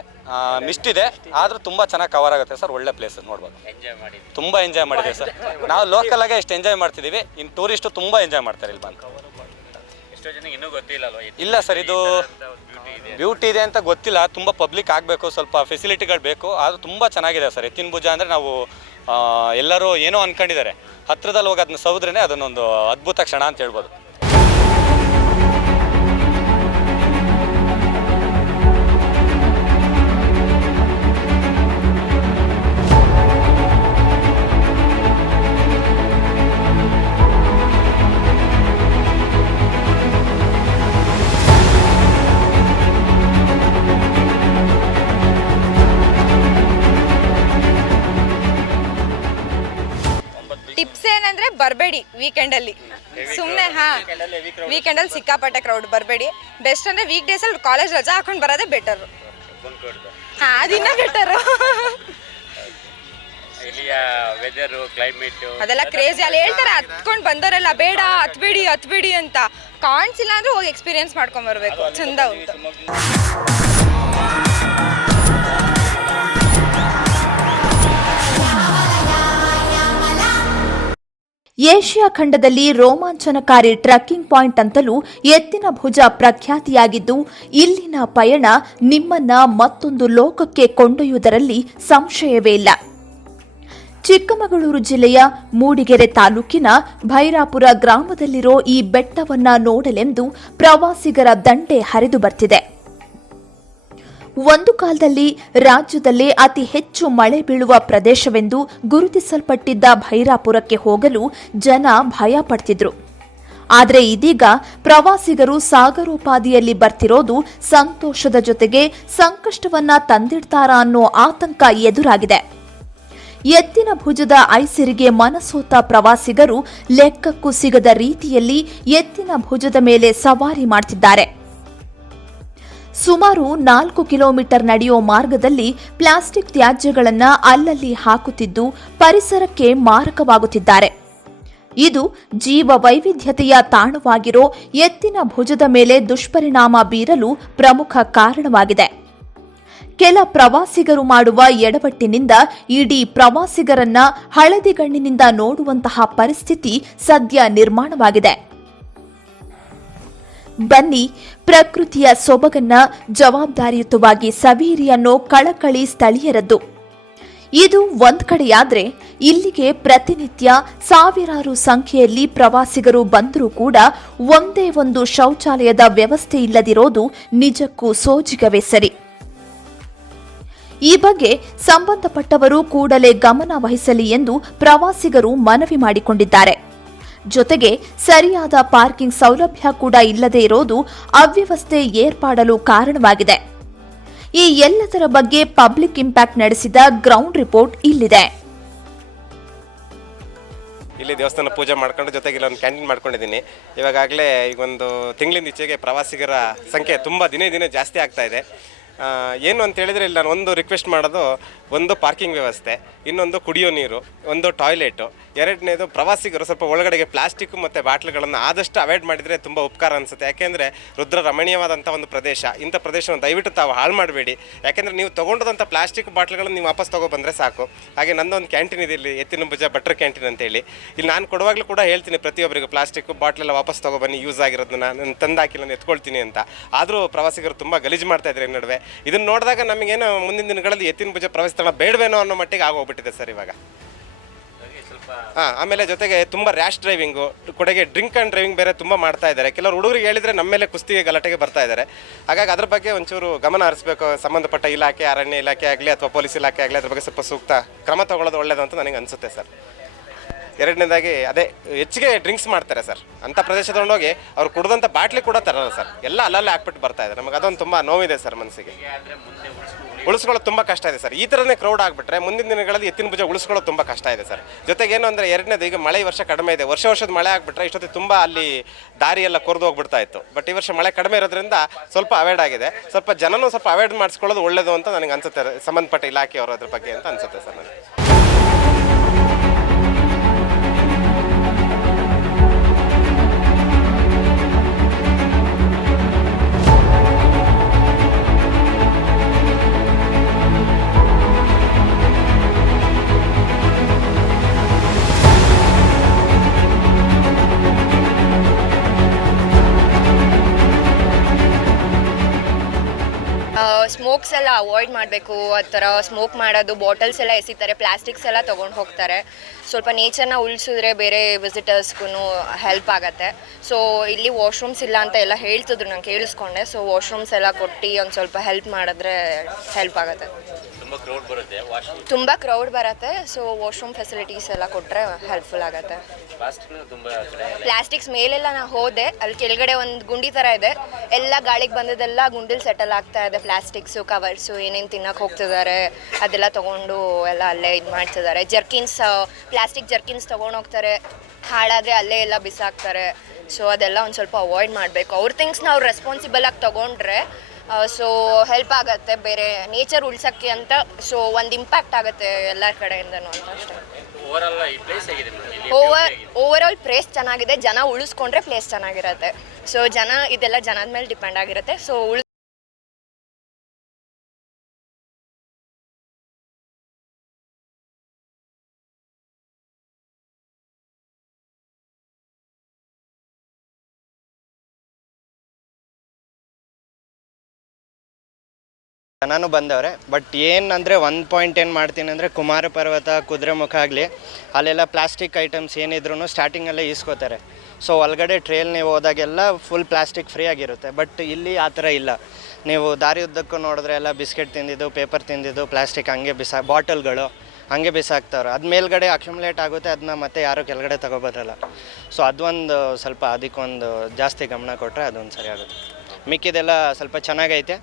Speaker 12: ಮಿಸ್ಟ್ ಇದೆ. ಆದರೂ ತುಂಬ ಚೆನ್ನಾಗಿ ಕವರ್ ಆಗುತ್ತೆ ಸರ್. ಒಳ್ಳೆ ಪ್ಲೇಸ್ ನೋಡ್ಬೋದು.
Speaker 3: ಎಂಜಾಯ್ ಮಾಡಿ
Speaker 12: ತುಂಬ ಎಂಜಾಯ್ ಮಾಡಿದೆ ಸರ್. ನಾವು ಲೋಕಲಾಗೆ ಎಷ್ಟು ಎಂಜಾಯ್ ಮಾಡ್ತಿದ್ದೀವಿ. ಇನ್ನು ಟೂರಿಸ್ಟು ತುಂಬ ಎಂಜಾಯ್ ಮಾಡ್ತಾರೆ ಇಲ್ಲಿ ಬಂದು.
Speaker 3: ಎಷ್ಟೋ ಜನಕ್ಕೆ ಇನ್ನೂ ಗೊತ್ತಿಲ್ಲ
Speaker 12: ಇಲ್ಲ ಸರ್ ಇದು
Speaker 3: ಬ್ಯೂಟಿ ಇದೆ
Speaker 12: ಬ್ಯೂಟಿ ಇದೆ ಅಂತ ಗೊತ್ತಿಲ್ಲ. ತುಂಬ ಪಬ್ಲಿಕ್ ಆಗಬೇಕು ಸ್ವಲ್ಪ ಫೆಸಿಲಿಟಿಗಳು ಬೇಕು. ಆದರೂ ತುಂಬ ಚೆನ್ನಾಗಿದೆ ಸರ್. ಎತ್ತಿನ ಭುಜ ಅಂದರೆ ನಾವು ಎಲ್ಲರೂ ಏನೋ ಅನ್ಕೊಂಡಿದ್ದಾರೆ. ಹತ್ರದಲ್ಲಿ ಹೋಗಿ ಅದನ್ನ ಸೌದ್ರೇ ಅದನ್ನೊಂದು ಅದ್ಭುತ ಕ್ಷಣ ಅಂತ ಹೇಳ್ಬೋದು.
Speaker 13: ಬರಬೇಡಿ ವೀಕೆಂಡಲ್ಲಿ. ಸುಮ್ಮನೆ ಹಾ ವೀಕೆಂಡಲ್ಲಿ ಸಿಕ್ಕಾಪಟ್ಟೆ ಕ್ರೌಡ್ ಬರಬೇಡಿ. ಬೆಸ್ಟ್ ಅಂದ್ರೆ ವೀಕ್ ಡೇಸಲ್ಲಿ ಕಾಲೇಜ್ ರಜಾ ಹಾಕೊಂಡು ಬರೋದೇ ಬೆಟರು ಹಾಂ ಅದಿನ್ನ ಬೆಟರು ಅದೆಲ್ಲ ಕ್ರೇಜಿ ಅಲ್ಲಿ ಹೇಳ್ತಾರೆ ಹತ್ಕೊಂಡು ಬಂದವರೆಲ್ಲ ಬೇಡ ಹತ್ಬೇಡಿ ಹತ್ಬೇಡಿ ಅಂತ. ಕಾಣಿಸಿಲ್ಲ ಅಂದ್ರೆ ಹೋಗಿ ಎಕ್ಸ್ಪೀರಿಯನ್ಸ್ ಮಾಡ್ಕೊಂಡ್ ಬರ್ಬೇಕು. ಚಂದ ಉಂಟು.
Speaker 1: ಏಷ್ಯಾ ಖಂಡದಲ್ಲಿ ರೋಮಾಂಚನಕಾರಿ ಟ್ರಕ್ಕಿಂಗ್ ಪಾಯಿಂಟ್ ಅಂತಲೂ ಎತ್ತಿನ ಭುಜ ಪ್ರಖ್ಯಾತಿಯಾಗಿದ್ದು, ಇಲ್ಲಿನ ಪಯಣ ನಿಮ್ಮನ್ನ ಮತ್ತೊಂದು ಲೋಕಕ್ಕೆ ಕೊಂಡೊಯ್ಯುವುದರಲ್ಲಿ ಸಂಶಯವೇ ಇಲ್ಲ. ಚಿಕ್ಕಮಗಳೂರು ಜಿಲ್ಲೆಯ ಮೂಡಿಗೆರೆ ತಾಲೂಕಿನ ಭೈರಾಪುರ ಗ್ರಾಮದಲ್ಲಿರೋ ಈ ಬೆಟ್ಟವನ್ನ ನೋಡಲೆಂದು ಪ್ರವಾಸಿಗರ ದಂಡೆ ಹರಿದು ಬರ್ತಿದೆ. ಒಂದು ಕಾಲದಲ್ಲಿ ರಾಜ್ಯದಲ್ಲೇ ಅತಿ ಹೆಚ್ಚು ಮಳೆ ಬೀಳುವ ಪ್ರದೇಶವೆಂದು ಗುರುತಿಸಲ್ಪಟ್ಟಿದ್ದ ಭೈರಾಪುರಕ್ಕೆ ಹೋಗಲು ಜನ ಭಯ ಪಡ್ತಿದ್ರು. ಆದರೆ ಇದೀಗ ಪ್ರವಾಸಿಗರು ಸಾಗರೋಪಾದಿಯಲ್ಲಿ ಬರ್ತಿರೋದು ಸಂತೋಷದ ಜೊತೆಗೆ ಸಂಕಷ್ಟವನ್ನ ತಂದಿಡ್ತಾರಾ ಅನ್ನೋ ಆತಂಕ ಎದುರಾಗಿದೆ. ಎತ್ತಿನ ಭುಜದ ಐಸಿರಿಗೆ ಮನಸೋತ ಪ್ರವಾಸಿಗರು ಲೆಕ್ಕಕ್ಕೂ ಸಿಗದ ರೀತಿಯಲ್ಲಿ ಎತ್ತಿನ ಭುಜದ ಮೇಲೆ ಸವಾರಿ ಮಾಡ್ತಿದ್ದಾರೆ. ಸುಮಾರು ನಾಲ್ಕು ಕಿಲೋಮೀಟರ್ ನಡೆಯೋ ಮಾರ್ಗದಲ್ಲಿ ಪ್ಲಾಸ್ಟಿಕ್ ತ್ಯಾಜ್ಯಗಳನ್ನು ಅಲ್ಲಲ್ಲಿ ಹಾಕುತ್ತಿದ್ದು ಪರಿಸರಕ್ಕೆ ಮಾರಕವಾಗುತ್ತಿದ್ದಾರೆ. ಇದು ಜೀವ ವೈವಿಧ್ಯತೆಯ ತಾಣವಾಗಿರೋ ಎತ್ತಿನ ಭುಜದ ಮೇಲೆ ದುಷ್ಪರಿಣಾಮ ಬೀರಲು ಪ್ರಮುಖ ಕಾರಣವಾಗಿದೆ. ಕೆಲ ಪ್ರವಾಸಿಗರು ಮಾಡುವ ಎಡವಟ್ಟಿನಿಂದ ಇಡೀ ಪ್ರವಾಸಿಗರನ್ನ ಹಳದಿಗಣ್ಣಿನಿಂದ ನೋಡುವಂತಹ ಪರಿಸ್ಥಿತಿ ಸದ್ಯ ನಿರ್ಮಾಣವಾಗಿದೆ. ಬನ್ನಿ, ಪ್ರಕೃತಿಯ ಸೊಬಗನ್ನ ಜವಾಬ್ದಾರಿಯುತವಾಗಿ ಸವೀರಿ ಕಳಕಳಿ ಸ್ಥಳೀಯರದ್ದು. ಇದು ಒಂದ್ ಕಡೆಯಾದ್ರೆ, ಇಲ್ಲಿಗೆ ಪ್ರತಿನಿತ್ಯ ಸಾವಿರಾರು ಸಂಖ್ಯೆಯಲ್ಲಿ ಪ್ರವಾಸಿಗರು ಬಂದರೂ ಕೂಡ ಒಂದೇ ಒಂದು ಶೌಚಾಲಯದ ವ್ಯವಸ್ಥೆ ಇಲ್ಲದಿರೋದು ನಿಜಕ್ಕೂ ಸೋಜಿಗವೇ ಸರಿ. ಈ ಬಗ್ಗೆ ಸಂಬಂಧಪಟ್ಟವರು ಕೂಡಲೇ ಗಮನ ವಹಿಸಲಿ ಎಂದು ಪ್ರವಾಸಿಗರು ಮನವಿ ಮಾಡಿಕೊಂಡಿದ್ದಾರೆ. ಜೊತೆಗೆ ಸರಿಯಾದ ಪಾರ್ಕಿಂಗ್ ಸೌಲಭ್ಯ ಕೂಡ ಇಲ್ಲದೆ ಇರೋದು ಅವ್ಯವಸ್ಥೆ ಏರ್ಪಾಡಲು ಕಾರಣವಾಗಿದೆ. ಈ ಎಲ್ಲದರ ಬಗ್ಗೆ ಪಬ್ಲಿಕ್ ಇಂಪ್ಯಾಕ್ಟ್ ನಡೆಸಿದ ಗ್ರೌಂಡ್ ರಿಪೋರ್ಟ್ ಇಲ್ಲಿದೆ.
Speaker 14: ಇಲ್ಲಿ ದೇವಸ್ಥಾನ ಪೂಜೆ ಮಾಡ್ಕೊಂಡು ಜೊತೆಗೆ ಇಲ್ಲೊಂದು ಕ್ಯಾಂಟೀನ್ ಮಾಡ್ಕೊಂಡಿದ್ದೀನಿ. ಇವಾಗಲೇ ಈಗ ಒಂದು ತಿಂಗಳಿಂದ ಈಚೆಗೆ ಪ್ರವಾಸಿಗರ ಸಂಖ್ಯೆ ತುಂಬ ದಿನೇ ದಿನೇ ಜಾಸ್ತಿ ಆಗ್ತಾ ಇದೆ. ಏನು ಅಂತ ಹೇಳಿದ್ರೆ ಇಲ್ಲಿ ನಾನು ಒಂದು ರಿಕ್ವೆಸ್ಟ್ ಮಾಡೋದು, ಒಂದು ಪಾರ್ಕಿಂಗ್ ವ್ಯವಸ್ಥೆ, ಇನ್ನೊಂದು ಕುಡಿಯೋ ನೀರು, ಒಂದು ಟಾಯ್ಲೆಟು ಎರಡನೇದು ಪ್ರವಾಸಿಗರು ಸ್ವಲ್ಪ ಒಳಗಡೆಗೆ ಪ್ಲಾಸ್ಟಿಕ್ ಮತ್ತು ಬಾಟ್ಲುಗಳನ್ನು ಆದಷ್ಟು ಅವಾಯ್ಡ್ ಮಾಡಿದರೆ ತುಂಬ ಉಪಕಾರ ಅನಿಸುತ್ತೆ. ಯಾಕೆಂದರೆ ರುದ್ರ ರಮಣೀಯವಾದಂಥ ಒಂದು ಪ್ರದೇಶ, ಇಂಥ ಪ್ರದೇಶವನ್ನು ದಯವಿಟ್ಟು ತಾವು ಹಾಳು ಮಾಡಬೇಡಿ. ಯಾಕೆಂದರೆ ನೀವು ತೊಗೊಂಡದಂಥ ಪ್ಲಾಸ್ಟಿಕ್ ಬಾಟ್ಲುಗಳನ್ನು ನೀವು ವಾಪಸ್ ತೊಗೊಬಂದರೆ ಸಾಕು. ಹಾಗೆ ನಂದೊಂದು ಕ್ಯಾಂಟೀನ್ ಇದೆ ಇಲ್ಲಿ, ಎತ್ತಿನ ಭುಜ ಬಟ್ರ್ ಕ್ಯಾಂಟೀನ್ ಅಂತೇಳಿ. ಇಲ್ಲಿ ನಾನು ಕೊಡುವಾಗಲೂ ಕೂಡ ಹೇಳ್ತೀನಿ ಪ್ರತಿಯೊಬ್ಬರಿಗೂ ಪ್ಲಾಸ್ಟಿಕ್ ಬಾಟ್ಲೆಲ್ಲ ವಾಪಸ್ ತೊಗೊಬನ್ನಿ ಯೂಸ್ ಆಗಿರೋದನ್ನ ನಾನು ತಂದಾಕಿಲ್ಲ ನಾನು ಎತ್ಕೊಳ್ತೀನಿ ಅಂತ. ಆದರೂ ಪ್ರವಾಸಿಗರು ತುಂಬ ಗಲೀಜು ಮಾಡ್ತಾ ಇದ್ದಾರೆ ನಡುವೆ. ಇದನ್ನು ನೋಡಿದಾಗ ನಮಗೇನು ಮುಂದಿನ ದಿನಗಳಲ್ಲಿ ಎತ್ತಿನ ಭುಜ ಪ್ರವಾಸಿ ಸ್ಥಳ ಬೇಡವೇನೋ ಅನ್ನೋ ಮಟ್ಟಿಗೆ ಆಗೋಗ್ಬಿಟ್ಟಿದೆ ಸರ್ ಇವಾಗ. ಹಾಂ ಆಮೇಲೆ ಜೊತೆಗೆ ತುಂಬ ರ್ಯಾಶ್ ಡ್ರೈವಿಂಗು ಕೊಡೆಗೆ ಡ್ರಿಂಕ್ ಆ್ಯಂಡ್ ಡ್ರೈವಿಂಗ್ ಬೇರೆ ತುಂಬ ಮಾಡ್ತಾ ಇದ್ದಾರೆ. ಕೆಲವರು ಹುಡುಗರಿಗೆ ಹೇಳಿದರೆ ನಮ್ಮ ಮೇಲೆ ಕುಸ್ತಿಗೆ ಗಲಾಟೆಗೆ ಬರ್ತಾ ಇದ್ದಾರೆ. ಹಾಗಾಗಿ ಅದ್ರ ಬಗ್ಗೆ ಒಂಚೂರು ಗಮನ ಹರಿಸಬೇಕು ಸಂಬಂಧಪಟ್ಟ ಇಲಾಖೆ ಅರಣ್ಯ ಇಲಾಖೆ ಆಗಲಿ ಅಥವಾ ಪೊಲೀಸ್ ಇಲಾಖೆ ಆಗಲಿ ಅದ್ರ ಬಗ್ಗೆ ಸ್ವಲ್ಪ ಸೂಕ್ತ ಕ್ರಮ ತಗೊಳ್ಳೋದು ಒಳ್ಳೇದು ಅಂತ ನನಗೆ ಅನಿಸುತ್ತೆ ಸರ್. ಎರಡನೇದಾಗಿ ಅದೇ ಹೆಚ್ಚಿಗೆ ಡ್ರಿಂಕ್ಸ್ ಮಾಡ್ತಾರೆ ಸರ್. ಅಂಥ ಪ್ರದೇಶ ತಗೊಂಡೋಗಿ ಅವ್ರು ಕುಡ್ದಂಥ ಬಾಟ್ಲಿ ಕೂಡ ತರಲ್ಲ ಸರ್. ಎಲ್ಲ ಅಲ್ಲಲ್ಲೇ ಹಾಕ್ಬಿಟ್ಟು ಬರ್ತಾ ಇದೆ. ನಮಗೆ ಅದೊಂದು ತುಂಬ ನೋವಿದೆ ಸರ್ ಮನಸ್ಸಿಗೆ. ಉಳಿಸ್ಕೊಳ್ಳೋದು ತುಂಬ ಕಷ್ಟ ಇದೆ ಸರ್. ಈ ಥರನೇ ಕ್ರೌಡ್ ಆಗಿಬಿಟ್ರೆ ಮುಂದಿನ ದಿನಗಳಲ್ಲಿ ಎತ್ತಿನ ಭುಜ ಉಳಿಸ್ಕೊಳ್ಳೋದು ತುಂಬ ಕಷ್ಟ ಇದೆ ಸರ್. ಜೊತೆಗೆ ಏನು ಅಂದರೆ ಎರಡನೇದು ಈಗ ಮಳೆ ವರ್ಷ ಕಡಿಮೆ ಇದೆ. ವರ್ಷ ವರ್ಷದ ಮಳೆ ಆಗಿಬಿಟ್ರೆ ಇಷ್ಟೊತ್ತಿಗೆ ತುಂಬ ಅಲ್ಲಿ ದಾರಿ ಎಲ್ಲ ಕೊರ್ದು ಹೋಗ್ಬಿಡ್ತಾ ಇತ್ತು. ಬಟ್ ಈ ವರ್ಷ ಮಳೆ ಕಡಿಮೆ ಇರೋದ್ರಿಂದ ಸ್ವಲ್ಪ ಅವಾಯ್ಡ್ ಆಗಿದೆ. ಸ್ವಲ್ಪ ಜನನೂ ಸ್ವಲ್ಪ ಅವಾಯ್ಡ್ ಮಾಡಿಸ್ಕೊಳ್ಳೋದು ಒಳ್ಳೇದು ಅಂತ ನನಗೆ ಅನ್ಸುತ್ತೆ. ಸಂಬಂಧಪಟ್ಟ ಇಲಾಖೆಯವರು ಅದ್ರ ಬಗ್ಗೆ ಅಂತ ಅನ್ಸುತ್ತೆ ಸರ್ ನನಗೆ.
Speaker 11: ಸ್ಮೋಕ್ಸ್ ಎಲ್ಲ ಅವಾಯ್ಡ್ ಮಾಡಬೇಕು, ಆ ಥರ ಸ್ಮೋಕ್ ಮಾಡೋದು, ಬಾಟಲ್ಸ್ ಎಲ್ಲ ಎಸಿತಾರೆ, ಪ್ಲಾಸ್ಟಿಕ್ಸ್ ಎಲ್ಲ ತೊಗೊಂಡು ಹೋಗ್ತಾರೆ. ಸ್ವಲ್ಪ ನೇಚರ್ನ ಉಳಿಸಿದ್ರೆ ಬೇರೆ ವಿಸಿಟರ್ಸ್ಗೂ ಹೆಲ್ಪ್ ಆಗುತ್ತೆ. ಸೊ ಇಲ್ಲಿ ವಾಶ್ರೂಮ್ಸ್ ಇಲ್ಲ ಅಂತ ಎಲ್ಲ ಹೇಳ್ತಿದ್ರು, ನಾನು ಕೇಳಿಸ್ಕೊಂಡೆ. ಸೊ ವಾಶ್ರೂಮ್ಸ್ ಎಲ್ಲ ಕೊಟ್ಟು ಒಂದು ಸ್ವಲ್ಪ ಹೆಲ್ಪ್ ಮಾಡಿದ್ರೆ ಹೆಲ್ಪ್ ಆಗುತ್ತೆ.
Speaker 3: ಕ್ರೌಡ್ ಬರುತ್ತೆ ವಾಶ್ರೂಮ್
Speaker 11: ತುಂಬ ಕ್ರೌಡ್ ಬರುತ್ತೆ ಸೊ ವಾಶ್ರೂಮ್ ಫೆಸಿಲಿಟೀಸ್ ಎಲ್ಲ ಕೊಟ್ಟರೆ ಹೆಲ್ಪ್ಫುಲ್ ಆಗುತ್ತೆ.
Speaker 3: ಪ್ಲಾಸ್ಟಿಕ್ನು ತುಂಬ ಕಡೆ
Speaker 11: ಪ್ಲಾಸ್ಟಿಕ್ಸ್ ಮೇಲೆಲ್ಲ ನಾ ಹೋದೆ ಅಲ್ಲಿ ಕೆಳಗಡೆ ಒಂದು ಗುಂಡಿ ಥರ ಇದೆ. ಎಲ್ಲ ಗಾಳಿಗೆ ಬಂದದೆಲ್ಲ ಗುಂಡಿಲಿ ಸೆಟಲ್ ಆಗ್ತಾ ಇದೆ. ಪ್ಲಾಸ್ಟಿಕ್ಸು ಕವರ್ಸು ಏನೇನು ತಿನ್ನಕ್ಕೆ ಹೋಗ್ತಿದ್ದಾರೆ ಅದೆಲ್ಲ ತಗೊಂಡು ಎಲ್ಲ ಅಲ್ಲೇ ಇದು ಮಾಡ್ತಿದ್ದಾರೆ. ಜರ್ಕಿನ್ಸ್ ಪ್ಲಾಸ್ಟಿಕ್ ಜರ್ಕಿನ್ಸ್ ತಗೊಂಡು ಹೋಗ್ತಾರೆ. ಹಾಳಾದರೆ ಅಲ್ಲೇ ಎಲ್ಲ ಬಿಸಾಕ್ತಾರೆ. ಸೊ ಅದೆಲ್ಲ ಒಂದು ಸ್ವಲ್ಪ ಅವಾಯ್ಡ್ ಮಾಡಬೇಕು. ಅವ್ರ ಥಿಂಗ್ಸ್ನ ಅವ್ರು ರೆಸ್ಪಾನ್ಸಿಬಲ್ ಆಗಿ ತೊಗೊಂಡ್ರೆ ಸೊ ಹೆಲ್ಪ್ ಆಗುತ್ತೆ ಬೇರೆ ನೇಚರ್ ಉಳ್ಸಕ್ಕೆ ಅಂತ ಸೊ ಒಂದು ಇಂಪ್ಯಾಕ್ಟ್ ಆಗುತ್ತೆ ಎಲ್ಲ ಕಡೆಯಿಂದನೂ ಅಂತ ಅಷ್ಟೇ.
Speaker 3: ಓವರ್
Speaker 11: ಓವರ್ ಆಲ್ ಪ್ಲೇಸ್ ಚೆನ್ನಾಗಿದೆ ಜನ ಉಳಿಸ್ಕೊಂಡ್ರೆ ಪ್ಲೇಸ್ ಚೆನ್ನಾಗಿರುತ್ತೆ. ಸೊ ಜನ ಇದೆಲ್ಲ ಜನದ ಮೇಲೆ ಡಿಪೆಂಡ್ ಆಗಿರುತ್ತೆ. ಸೊ
Speaker 15: ನಾನು ಬಂದವ್ರೆ. ಬಟ್ ಏನಂದರೆ ಒಂದು ಪಾಯಿಂಟ್ ಏನು ಮಾಡ್ತೀನಿ ಅಂದರೆ ಕುಮಾರ ಪರ್ವತ ಕುದುರೆಮುಖ ಆಗಲಿ, ಅಲ್ಲೆಲ್ಲ ಪ್ಲಾಸ್ಟಿಕ್ ಐಟಮ್ಸ್ ಏನಿದ್ರು ಸ್ಟಾರ್ಟಿಂಗಲ್ಲೇ ಈಸ್ಕೋತಾರೆ. ಸೊ ಒಳಗಡೆ ಟ್ರೇಲ್ ನೀವು ಹೋದಾಗೆಲ್ಲ ಫುಲ್ ಪ್ಲಾಸ್ಟಿಕ್ ಫ್ರೀ ಆಗಿರುತ್ತೆ. ಬಟ್ ಇಲ್ಲಿ ಆ ಥರ ಇಲ್ಲ. ನೀವು ದಾರಿ ಉದ್ದಕ್ಕೂ ನೋಡಿದ್ರೆ ಎಲ್ಲ ಬಿಸ್ಕೆಟ್ ತಿಂದಿದ್ದು ಪೇಪರ್ ತಿಂದಿದ್ದು ಪ್ಲಾಸ್ಟಿಕ್ ಹಂಗೆ ಬಿಸಾ, ಬಾಟಲ್ಗಳು ಹಂಗೆ ಬಿಸಾಕ್ತವ್ರೆ. ಅದು ಮೇಲ್ಗಡೆ ಅಕ್ಯುಮುಲೇಟ್ ಆಗುತ್ತೆ ಅದನ್ನ ಮತ್ತೆ ಯಾರು ಕೆಳಗಡೆ ತಗೋಬೋದಲ್ಲ ಸೊ ಅದೊಂದು ಸ್ವಲ್ಪ ಅದಕ್ಕೊಂದು ಜಾಸ್ತಿ ಗಮನ ಕೊಟ್ಟರೆ ಅದೊಂದು ಸರಿ ಆಗುತ್ತೆ ಮಿಕ್ಕಿದೆಲ್ಲ ಸ್ವಲ್ಪ ಚೆನ್ನಾಗೈತೆ.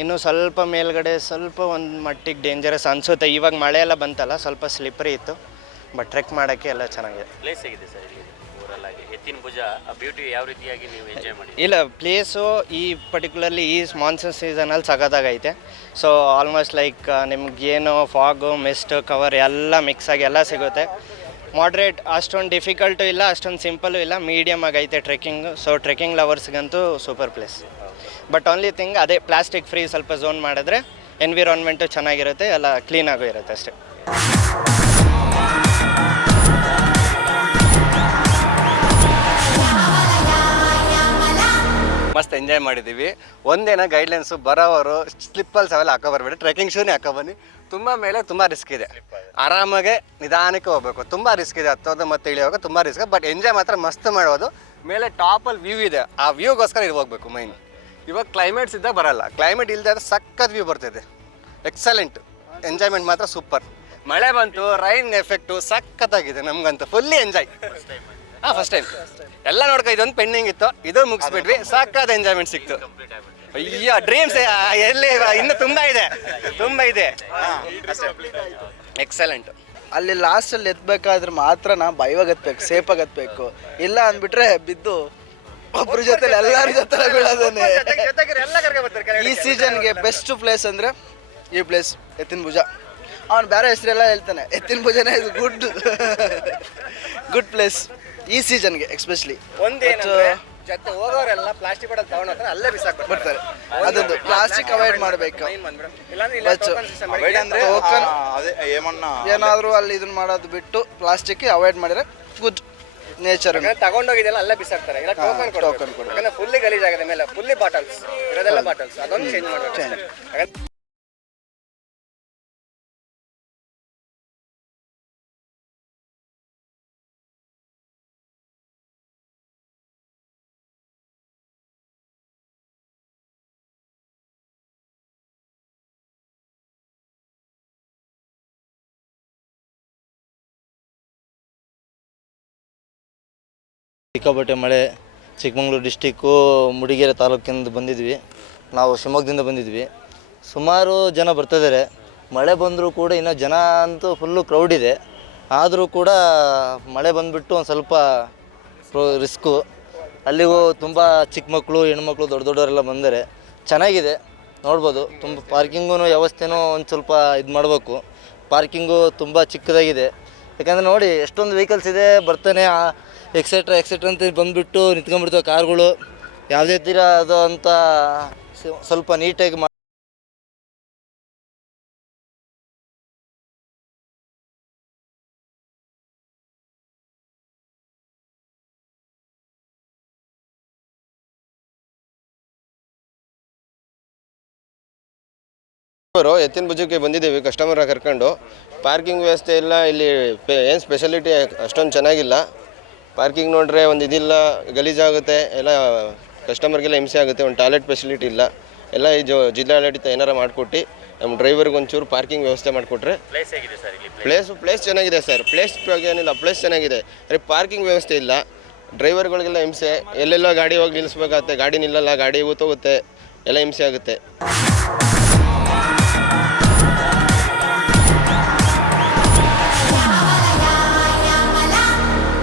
Speaker 15: ಇನ್ನು ಸ್ವಲ್ಪ ಮೇಲ್ಗಡೆ ಸ್ವಲ್ಪ ಒಂದು ಮಟ್ಟಿಗೆ ಡೇಂಜರಸ್ ಅನಿಸುತ್ತೆ. ಇವಾಗ ಮಳೆ ಎಲ್ಲ ಬಂತಲ್ಲ ಸ್ವಲ್ಪ ಸ್ಲಿಪ್ರಿ ಇತ್ತು. ಬಟ್ ಟ್ರೆಕ್ ಮಾಡೋಕ್ಕೆ ಎಲ್ಲ ಚೆನ್ನಾಗಿದೆ.
Speaker 3: ಪ್ಲೇಸ್ ಹೇಗಿದೆ ಸರ್ ಇಲ್ಲಿ ಎತ್ತಿನ ಭುಜ ಆ ಬ್ಯೂಟಿ ಯಾವ ರೀತಿಯಾಗಿ ನೀವು ಎಂಜಾಯ್ ಮಾಡಿ
Speaker 15: ಇಲ್ಲ ಪ್ಲೇಸು ಈ ಪರ್ಟಿಕ್ಯುಲರ್ಲಿ ಈ ಮಾನ್ಸೂನ್ ಸೀಸನಲ್ಲಿ ಸಗದಾಗೈತೆ ಸೊ ಆಲ್ಮೋಸ್ಟ್ ಲೈಕ್ ನಿಮ್ಗೇನು ಫಾಗು ಮಿಸ್ಟ್ ಕವರ್ ಎಲ್ಲ ಮಿಕ್ಸ್ ಆಗಿ ಎಲ್ಲ ಸಿಗುತ್ತೆ. ಮಾಡ್ರೇಟ್ ಅಷ್ಟೊಂದು ಡಿಫಿಕಲ್ಟು ಇಲ್ಲ ಅಷ್ಟೊಂದು ಸಿಂಪಲ್ಲೂ ಇಲ್ಲ ಮೀಡಿಯಮ್ ಆಗೈತೆ trekking so trekking ಲವರ್ಸ್ಗಂತೂ super place but only thing ಅದೇ ಪ್ಲಾಸ್ಟಿಕ್ ಫ್ರೀ ಸ್ವಲ್ಪ ಝೋನ್ ಮಾಡಿದ್ರೆ ಎನ್ವಿರಾನ್ಮೆಂಟು ಚೆನ್ನಾಗಿರುತ್ತೆ, ಎಲ್ಲ ಕ್ಲೀನಾಗೂ ಇರುತ್ತೆ ಅಷ್ಟೇ.
Speaker 9: ಮಸ್ತ್ ಎಂಜಾಯ್ ಮಾಡಿದ್ದೀವಿ ಒಂದೇನ ಗೈಡ್ಲೈನ್ಸು ಬರೋವರು ಸ್ಲಿಪ್ಪಲ್ಸ್ ಅವೆಲ್ಲ ಹಾಕೋ ಬರಬೇಡಿ ಶೂನೇ ಹಾಕೋ ಬನ್ನಿ. ತುಂಬ ಮೇಲೆ ತುಂಬ ರಿಸ್ಕ್ ಇದೆ. ಆರಾಮಾಗೆ ನಿಧಾನಕ್ಕೆ ಹೋಗ್ಬೇಕು. ತುಂಬ ರಿಸ್ಕ್ ಇದೆ. ಹತ್ತೋದು ಮತ್ತೆ ಇಳಿಯೋವಾಗ ತುಂಬ ರಿಸ್ಕ್ ಬಟ್ ಎಂಜಾಯ್ ಮಾತ್ರ ಮಸ್ತ್ ಮಾಡೋದು. ಮೇಲೆ ಟಾಪಲ್ಲಿ ವ್ಯೂ ಇದೆ. ಆ ವ್ಯೂಗೋಸ್ಕರ ಇಲ್ಲಿ ಹೋಗ್ಬೇಕು ಮೈನ್ ಇವಾಗ ಕ್ಲೈಮೇಟ್ಸ್ ಇದ್ದಾಗ ಬರಲ್ಲ. ಕ್ಲೈಮೇಟ್ ಇಲ್ಲದೆ ಸಖತ್ ವ್ಯೂ ಬರ್ತಿದೆ. ಎಕ್ಸಲೆಂಟ್ ಎಂಜಾಯ್ಮೆಂಟ್ ಮಾತ್ರ ಸೂಪರ್ ಮಳೆ ಬಂತು ರೈನ್ ಎಫೆಕ್ಟು ಸಖತ್ತಾಗಿದೆ ನಮ್ಗಂತೂ. ಫುಲ್ಲಿ ಎಂಜಾಯ್ ಹಾಂ ಫಸ್ಟ್ ಟೈಮ್ ಎಲ್ಲ ನೋಡ್ಕೊ, ಇದೊಂದು ಪೆಂಡಿಂಗ್ ಇತ್ತು. ಇದು ಮುಗಿಸ್ಬಿಟ್ವಿ. ಸಖತ್ ಎಂಜಾಯ್ಮೆಂಟ್ ಸಿಕ್ತು. ಅಯ್ಯೋ ಡ್ರೀಮ್ಸ್ ಎಲ್ಲಿ ಇನ್ನು ತುಂಬ ಇದೆ. ತುಂಬ ಇದೆ. ಎಕ್ಸಲೆಂಟ್
Speaker 16: ಅಲ್ಲಿ ಲಾಸ್ಟಲ್ಲಿ ಎತ್ಬೇಕಾದ್ರೆ ಮಾತ್ರ ನಾ ಭಯವಾಗಿ ಎತ್ಬೇಕು ಸೇಫಾಗಿ ಇಲ್ಲ ಅಂದ್ಬಿಟ್ರೆ ಬಿದ್ದು ಒಬ್ರ ಜೊತೆ ಎಲ್ಲರ ಜೊತೆ ಬೀಳೋದನ್ನೇ ಈ ಸೀಸನ್ಗೆ ಬೆಸ್ಟ್ ಪ್ಲೇಸ್ ಅಂದರೆ ಈ ಪ್ಲೇಸ್ ಎತ್ತಿನ ಭುಜ. ಅವ್ನು ಬೇರೆ ಹೆಸರೆಲ್ಲ ಹೇಳ್ತಾನೆ ಎತ್ತಿನ ಭುಜನೇ ಇದು ಗುಡ್ ಗುಡ್ ಪ್ಲೇಸ್ ಈ ಸೀಸನ್ಗೆ ಎಕ್ಸ್ಪೆಷಲಿ
Speaker 9: ಒಂದು ಜೊತೆ ಹೋಗೋರೆಲ್ಲ ಪ್ಲಾಸ್ಟಿಕ್ ಬಾಟಲ್ ತಗೊಂಡು ಹೋಗ್ತಾರೆ ಅಲ್ಲೇ ಬಿಸಾಕ್
Speaker 16: ಬರ್ತಾರೆ. ಅದೊಂದು ಪ್ಲಾಸ್ಟಿಕ್ ಅವಾಯ್ಡ್ ಮಾಡಬೇಕು.
Speaker 17: ಅಂದ್ರೆ
Speaker 16: ಟೋಕನ್
Speaker 17: ಅದೇ ಏಮನ್ನ
Speaker 16: ಏನಾದರೂ ಅಲ್ಲಿ ಇದನ್ನ ಮಾಡೋದು ಬಿಟ್ಟು ಪ್ಲಾಸ್ಟಿಕ್ ಅವಾಯ್ಡ್ ಮಾಡಿದ್ರೆ ಗುಡ್ ನೇಚರ್
Speaker 9: ತಗೊಂಡೋಗಿದೆಲ್ಲ ಅಲ್ಲೇ ಬಿಸಾಕ್ತಾರೆ. ಇಲ್ಲ ಟೋಕನ್ ಟೋಕನ್
Speaker 16: ಕೊಡ್ಬೇಕು.
Speaker 9: ಯಾಕಂದ್ರೆ ಫುಲ್ಲಿ ಗಲೀಜಾಗಿದೆ ಮೇಲೆ ಫುಲ್ಲಿ ಬಾಟಲ್ಸ್ ಇರೋದೆಲ್ಲ ಬಾಟಲ್ಸ್ ಅದೊಂದು ಚೇಂಜ್ ಮಾಡಬೇಕು
Speaker 18: ಸಿಕ್ಕಾಪಟ್ಟೆ ಮಳೆ, ಚಿಕ್ಕಮಂಗ್ಳೂರು ಡಿಸ್ಟಿಕ್ಕು ಮುಡಿಗೆರೆ ತಾಲೂಕಿಂದ ಬಂದಿದ್ವಿ. ನಾವು ಶಿವಮೊಗ್ಗದಿಂದ ಬಂದಿದ್ವಿ. ಸುಮಾರು ಜನ ಬರ್ತಿದ್ದಾರೆ ಮಳೆ ಬಂದರೂ ಕೂಡ ಇನ್ನು ಜನ ಅಂತೂ ಫುಲ್ಲು ಕ್ರೌಡ್ ಇದೆ. ಆದರೂ ಕೂಡ ಮಳೆ ಬಂದುಬಿಟ್ಟು ಒಂದು ಸ್ವಲ್ಪ ರಿಸ್ಕು ಅಲ್ಲಿಗೂ ತುಂಬ ಚಿಕ್ಕ ಮಕ್ಕಳು ಹೆಣ್ಮಕ್ಳು ದೊಡ್ಡ ದೊಡ್ಡವರೆಲ್ಲ ಬಂದರೆ ಚೆನ್ನಾಗಿದೆ. ನೋಡ್ಬೋದು. ತುಂಬ ಪಾರ್ಕಿಂಗೂ ವ್ಯವಸ್ಥೆನೂ ಒಂದು ಸ್ವಲ್ಪ ಇದು ಮಾಡಬೇಕು. ಪಾರ್ಕಿಂಗು ತುಂಬ ಚಿಕ್ಕದಾಗಿದೆ. ಯಾಕಂದರೆ ನೋಡಿ, ಎಷ್ಟೊಂದು ವೆಹಿಕಲ್ಸ್ ಇದೆ, ಬರ್ತಾನೆ ಎಕ್ಸೆಟ್ರಾ ಎಕ್ಸೆಟ್ರಾ ಅಂತ ಬಂದುಬಿಟ್ಟು ನಿಂತ್ಕೊಂಡ್ಬಿಡ್ತಾವೆ ಕಾರ್ಗಳು. ಯಾವುದೇ ತೀರ ಅದು ಅಂತ ಸ್ವಲ್ಪ ನೀಟಾಗಿ
Speaker 19: ಮಾಡಿ ಎತ್ತಿನ ಭುಜಕ್ಕೆ ಬಂದಿದ್ದೀವಿ ಕಸ್ಟಮರ್ನ ಕರ್ಕೊಂಡು. ಪಾರ್ಕಿಂಗ್ ವ್ಯವಸ್ಥೆ ಎಲ್ಲ ಇಲ್ಲಿ ಏನು ಸ್ಪೆಷಾಲಿಟಿ ಅಷ್ಟೊಂದು ಚೆನ್ನಾಗಿಲ್ಲ. ಪಾರ್ಕಿಂಗ್ ನೋಡ್ರೆ ಒಂದು ಇದಿಲ್ಲ ಗಲೀಜಾಗುತ್ತೆ ಎಲ್ಲ ಕಸ್ಟಮರ್ಗೆಲ್ಲ ಹಿಂಸೆ ಆಗುತ್ತೆ ಒಂದು ಟಾಯ್ಲೆಟ್ ಫೆಸಿಲಿಟಿ ಇಲ್ಲ. ಎಲ್ಲ ಈ ಜೊ ಜಿಲ್ಲಾಡಳಿತ ಏನಾರ ಮಾಡಿಕೊಟ್ಟು ನಮ್ಮ ಡ್ರೈವರ್ಗೆ ಒಂಚೂರು ಪಾರ್ಕಿಂಗ್ ವ್ಯವಸ್ಥೆ ಮಾಡಿಕೊಟ್ರೆ
Speaker 3: ಪ್ಲೇಸ್ ಹೇಗಿದೆ ಸರ್ ಇಲ್ಲಿ
Speaker 19: ಪ್ಲೇಸು ಪ್ಲೇಸ್ ಚೆನ್ನಾಗಿದೆ ಸರ್ ಪ್ಲೇಸ್ ಬಗ್ಗೆ ಏನಿಲ್ಲ ಪ್ಲೇಸ್ ಚೆನ್ನಾಗಿದೆ. ಅದೇ ಪಾರ್ಕಿಂಗ್ ವ್ಯವಸ್ಥೆ ಇಲ್ಲ. ಡ್ರೈವರ್ಗಳಿಗೆಲ್ಲ ಹಿಂಸೆ ಎಲ್ಲೆಲ್ಲ ಗಾಡಿ ಹೋಗಿ ನಿಲ್ಲಿಸ್ಬೇಕಾಗತ್ತೆ ಗಾಡಿ ನಿಲ್ಲಲ್ಲ ಗಾಡಿ ಊತೋಗುತ್ತೆ ಎಲ್ಲ ಹಿಂಸೆ ಆಗುತ್ತೆ.